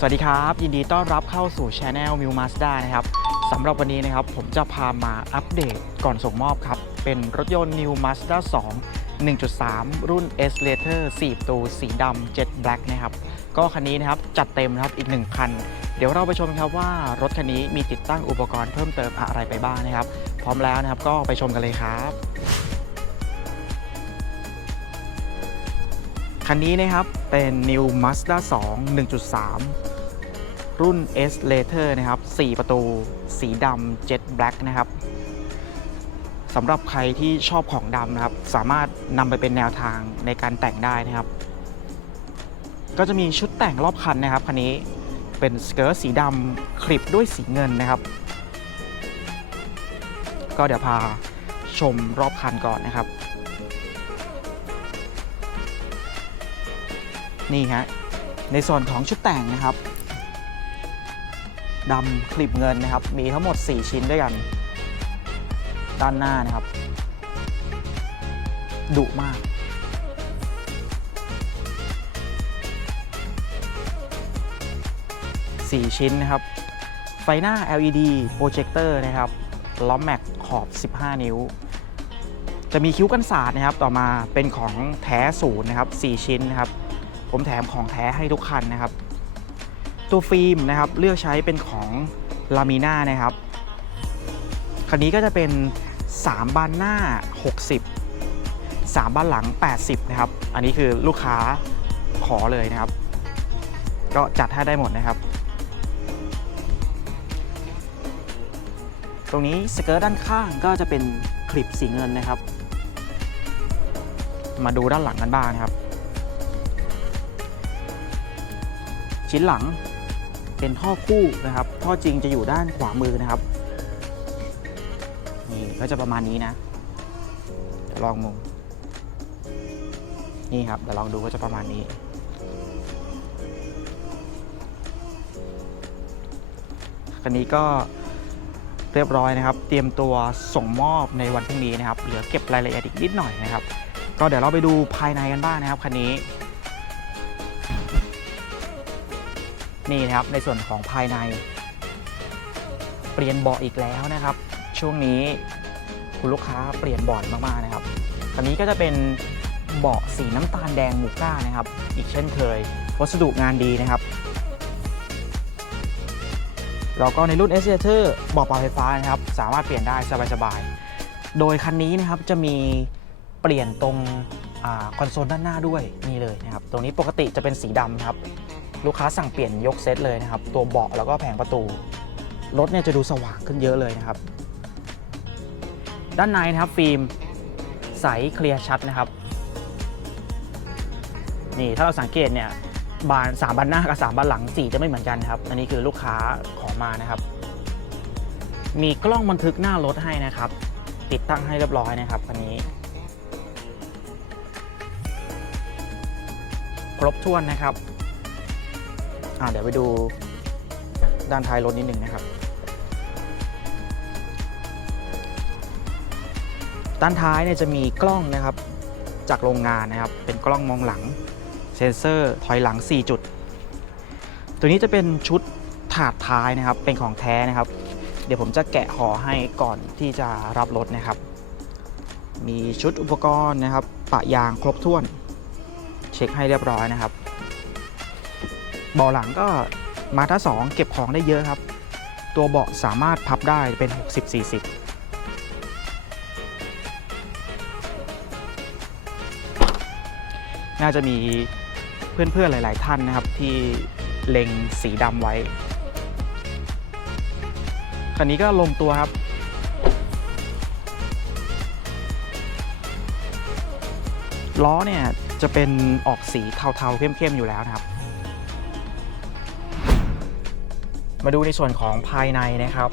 สวัสดีครับ ยินดีต้อนรับเข้าสู่ช anel m i w Mazda นะครับสำหรับวันนี้นะครับ ผมจะพามาอัปเดตก่อนส่งมอบครับ เป็นรถยนต์ New Mazda 2 1.3 รุ่น S Later 4ประตูสีดำ Jet Black นะครับ ก็คันนี้นะครับ จัดเต็มนะครับอีก 1 คัน เดี๋ยวเราไปชมครับว่ารถคันนี้มีติดตั้งอุปกรณ์เพิ่มเติมอะไรไปบ้างนะครับ พร้อมแล้วนะครับก็ไปชมกันเลยครับคันนี้นะครับเป็น New Mazda 2 1.3 รุ่น S Later นะครับ 4 ประตู สีดำ Jet Black นะครับสำหรับใครที่ชอบของดำนะครับ สามารถนำไปเป็นแนวทางในการแต่งได้นะครับ ก็จะมีชุดแต่งรอบคันนะครับคันนี้เป็นสเกิร์ตสีดำคลิปด้วยสีเงินนะครับ ก็เดี๋ยวพาชมรอบคันก่อนนะครับ นี่ฮะในส่วนของชุดแต่งนะครับ ดำคลิปเงินนะครับ มีทั้งหมด 4 ชิ้นด้วยกัน ด้านหน้านะครับ ดุมาก 4 ชิ้นนะครับ ไฟหน้า LED โปรเจคเตอร์นะครับล้อแม็กขอบ 15 นิ้ว จะมีคิ้วกันศาสตร์นะครับ ต่อมาเป็นของแท้ศูนย์นะครับ 4 ชิ้นนะครับ ผมแถมของแท้ให้ทุกคันนะครับ ตัวฟิล์มนะครับเลือกใช้เป็นของลามิน่านะครับ คันนี้ก็จะเป็น 3 บานหน้า 60 3 บานหลัง 80 นะครับ อันนี้คือลูกค้าขอเลยนะครับ ก็จัดให้ได้หมดนะครับ ตรงนี้สเกิร์ตด้านข้างก็จะเป็นคลิปสีเงินนะครับ มาดูด้านหลังกันบ้างนะครับ ชิ้นหลัง เป็นท่อคู่นะครับ ท่อจริงจะอยู่ด้านขวามือนะครับ นี่ก็จะประมาณนี้นะเดี๋ยวลองมุมนี่ครับเดี๋ยวลองดูก็จะประมาณนี้ คันนี้ก็เรียบร้อยนะครับ เตรียมตัวส่งมอบในวันพรุ่งนี้นะครับ เหลือเก็บรายละเอียดอีกนิดหน่อยนะครับ ก็เดี๋ยวเราไปดูภายในกันบ้างนะครับคันนี้ นี่นะครับในส่วนของภายใน เปลี่ยนเบาะอีกแล้วนะครับ ช่วงนี้คุณลูกค้าเปลี่ยนบ่อยมากๆนะครับคันนี้ก็จะเป็นเบาะสีน้ำตาลแดงมูก้านะครับ อีกเช่นเคย วัสดุงานดีนะครับแล้วก็ในรุ่น s อ a t o r เบาะปรับไฟฟ้านะครับ สามารถเปลี่ยนได้สบายๆ โดยคันนี้นะครับจะมีเปลี่ยนตรงคอนโซลด้านหน้าด้วยนี่เลยนะครับ ตรงนี้ปกติจะเป็นสีดำครับ ลูกค้าสั่งเปลี่ยนยกเซตเลยนะครับ ตัวเบาะแล้วก็แผงประตู รถเนี่ยจะดูสว่างขึ้นเยอะเลยนะครับ ด้านในนะครับฟิล์มใสเคลียร์ชัดนะครับนี่ถ้าเราสังเกตเนี่ยบานสามบานหน้ากับสามบานหลังสีจะไม่เหมือนกันครับ อันนี้คือลูกค้าขอมานะครับ มีกล้องบันทึกหน้ารถให้นะครับ ติดตั้งให้เรียบร้อยนะครับคันนี้ ครบถ้วนนะครับ อ่าเดี๋ยวไปดูด้านท้ายรถนิดนึงนะครับ ด้านท้ายเนี่ยจะมีกล้องนะครับ จากโรงงานนะครับ เป็นกล้องมองหลัง เซ็นเซอร์ถอยหลัง 4 จุด ตัวนี้จะเป็นชุดถาดท้ายนะครับ เป็นของแท้นะครับ เดี๋ยวผมจะแกะห่อให้ก่อนที่จะรับรถนะครับ มีชุดอุปกรณ์นะครับ ปะยางครบถ้วน เช็คให้เรียบร้อยนะครับ เบาะหลังก็มาท่า2เก็บของได้เยอะครับ ตัวเบาะสามารถพับได้เป็น 60-40น่าจะมีเพื่อนๆ หลาย ๆ ท่านนะครับ ที่เล็งสีดำไว้ คันนี้ก็ลงตัวครับ ล้อเนี่ย จะเป็นออกสีเทา ๆ เข้ม ๆ อยู่แล้วนะครับ มาดูในส่วนของภายในนะครับ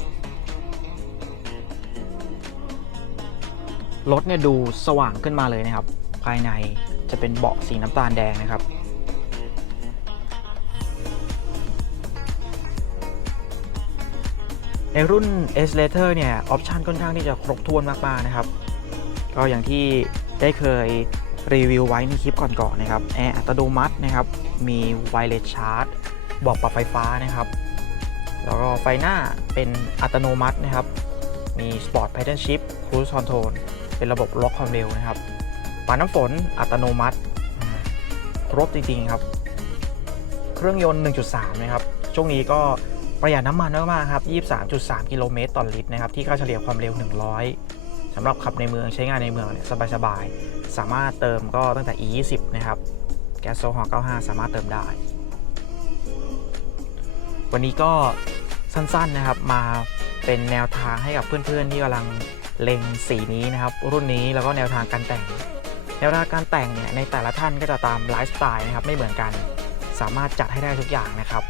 รถเนี่ยดูสว่างขึ้นมาเลยนะครับ ภายในจะเป็นเบาะสีน้ำตาลแดงนะครับ ในรุ่น S Later เนี่ยออปชันค่อนข้างที่จะครบถ้วนมากๆนะครับ ก็อย่างที่ได้เคยรีวิวไว้ในคลิปก่อนๆนะครับแอร์อัตโนมัตินะครับ มีไวเลสชาร์จบอกปรับไฟฟ้านะครับ แล้วก็ไฟหน้าเป็นอัตโนมัตินะครับ มี Sport Pattern Shift Cruise Control เป็นระบบล็อกความเร็วนะครับปาน้ำฝนอัตโนมัติ ครบจริงๆครับ เครื่องยนต์ 1.3 นะครับ ช่วงนี้ก็ประหยัดน้ำมันมากๆครับ 23.3 กิโลเมตรต่อลิตรนะครับ ที่ค่าเฉลี่ยความเร็ว 100สำหรับขับในเมืองใช้งานในเมืองเนี่ยสบายๆ สามารถเติมก็ตั้งแต่ E20 นะครับ แก๊สโซฮอล์95 สามารถเติมได้ วันนี้ก็ สั้นๆนะครับ มาเป็นแนวทางให้กับเพื่อนๆที่กำลังเล็งสีนี้นะครับ รุ่นนี้แล้วก็แนวทางการแต่ง แนวทางการแต่งเนี่ยในแต่ละท่านก็จะตามไลฟ์สไตล์นะครับไม่เหมือนกัน สามารถจัดให้ได้ทุกอย่างนะครับ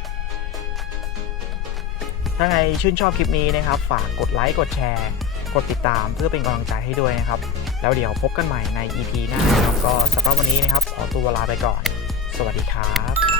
ถ้าไงชื่นชอบคลิปนี้นะครับ ฝากกดไลค์กดแชร์ กดติดตามเพื่อเป็นกำลังใจให้ด้วยนะครับ แล้วเดี๋ยวพบกันใหม่ใน EP หน้านะครับก็สำหรับวันนี้นะครับขอตัวลาไปก่อน สวัสดีครับ